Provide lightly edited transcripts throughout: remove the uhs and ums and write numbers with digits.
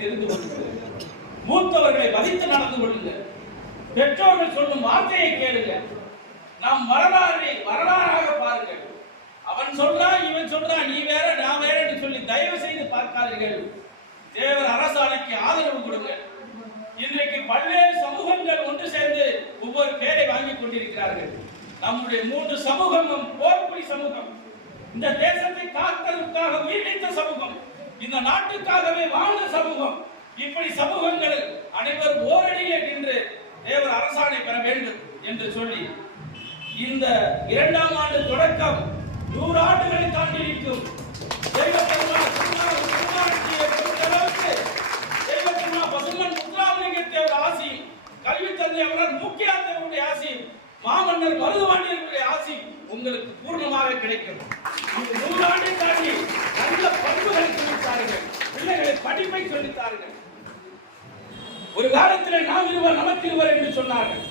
தெரிந்து கொள்ளுங்கள். மூத்தவர்களை மதித்து நடந்து கொள்ளுங்கள். பெற்றோர்கள் சொல்லும் வார்த்தையை கேளுங்க. நாம் வரலாறாக பாருங்கள். அவன் சொல்றான், இவன் சொல்றான், நீ வேற நான் வேற என்று சொல்லி தயவு செய்து பார்க்காதீர்கள். தேவர் அரசாணைக்கு ஆதரவு கொடுங்க. இன்றைக்கு பல்வேறு சமூகங்கள் ஒன்று சேர்ந்து ஒவ்வொரு பேரை வாங்கிக் கொண்டிருக்கிறார்கள். நம்முடைய 3 சமூகமும் போர்க்குடி சமூகம், இந்த தேசத்தை காப்பதற்காக உயிரிழந்த சமூகம், இந்த நாட்டுக்காகவே வாழ்ந்த சமூகம். இப்படி சமூகங்கள் அனைவரும் ஓரணியிலே நின்று தேவர் அரசாணை பெற வேண்டும் என்று சொல்லி இந்த 2ஆம் ஆண்டு தொடக்கம் 100 ஆண்டுகளை தாண்டி நிற்கும். பசுமன் முத்துராமலிங்க தேவர் ஆசி, கல்வி தந்தை அவர்கள் முக்கிய தேவருடைய ஆசி, மாமன்னர் மருதுவாண்டியருடைய ஆசி உங்களுக்கு பூர்ணமாக கிடைக்கும். 100 ஆண்டை தாண்டி நல்ல பண்புகளை சொல்லித்தார்கள், பிள்ளைகளை படிப்பை சொல்லித்தார்கள். ஒரு காலத்தில் நாம் இருவர் நமக்கிருவர் என்று சொன்னார்கள்,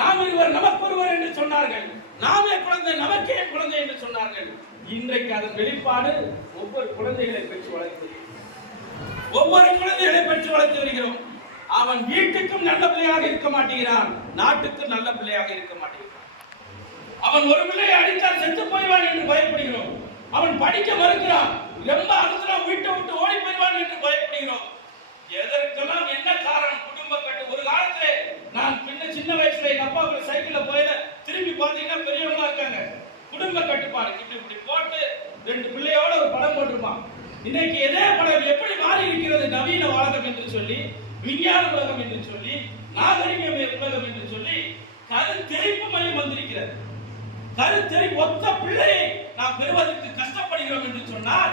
நாம் இருவர் நமக்கொருவர் என்று சொன்னார்கள், நாமே குழந்தை நமக்கே குழந்தை என்று சொன்னார்கள். இன்றைக்கு அதன் வெளிப்பாடு ஒவ்வொரு குழந்தைகளை பெற்று வளர்த்து வருகிறோம். அவன் வீட்டுக்கும் நல்ல பிள்ளையாக இருக்க மாட்டேங்கிறான், நாட்டுக்கும் நல்ல பிள்ளையாக இருக்க மாட்டேங்கிறான். அவன் ஒரு பிள்ளையை அடித்தால் செத்து போய்வான் என்று பயப்படுகிறோம். அவன் படிக்க மறுக்கிறான், ரொம்ப அழுத்தா வீட்டை விட்டு ஓடி போய்வான் என்று பயப்படுகிறோம். எதற்கெல்லாம் என்ன காரணம்? குடும்ப கட்டு. ஒரு காலத்துல நான் சின்ன வயசுல எங்க அப்பா சைக்கிள்ல போயில திரும்பி பாத்தீங்கன்னா பெரியவங்களா இருக்காங்க. குடும்ப கட்டுப்பாடு இப்படி போட்டு 2 பிள்ளையோட ஒரு படம் போட்டிருப்பான். இன்னைக்கு இதே படம் எப்படி மாறி இருக்கிறது? நவீன உலகம் என்று சொல்லி, விஞ்ஞான உலகம் என்று சொல்லி, நாகரிக உலகம் என்று சொல்லி கருத்தெரிப்பு மையம் வந்திருக்கிறது. கருத்தெரிப்பு ஒத்த பிள்ளையை நாம் பெறுவதற்கு கஷ்டப்படுகிறோம் என்று சொன்னால்,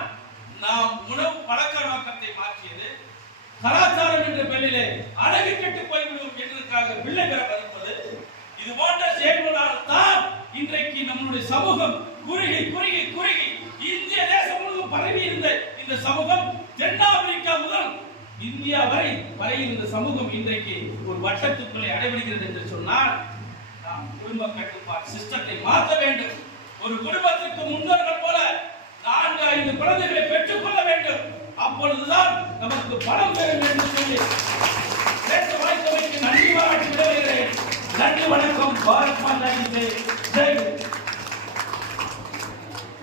நாம் உணவு பழக்க நோக்கத்தை மாற்றியது, கலாச்சாரம் என்ற பெயரிலே அழகு கெட்டு போய்விடும் என்பதற்காக பிள்ளை பெற மறுப்பது, இது போன்ற செயல்களால் தான் இன்றைக்கு நம்முடைய சமூகம் குறுகி குறுகி குறுகி இந்திய தேசம் முழுவதும் பரவி இருந்த இந்த சமூகம் தென்னாப்பிரிக்கா முதல் இந்தியா வரை இருந்த சமூகம் இன்றைக்கு ஒரு வட்டத்துக்குள்ளே அடைபடுகிறது என்று சொன்னால், நாம் குடும்ப கட்டுப்பாடு சிஸ்டத்தை மாற்ற வேண்டும். ஒரு குடும்பத்திற்கு முன்னோர்கள் போல 4-5 குழந்தைகளை பெற்றுக் கொள்ள வேண்டும். அப்பொழுதுதான் நமக்கு பலம் பெறும் என்று சொல்லி பேச வாய்ப்பதற்கு நன்றி பாராட்டி விடுகிறேன். நன்றி, வணக்கம். பாரத் மாதா கி ஜெய்.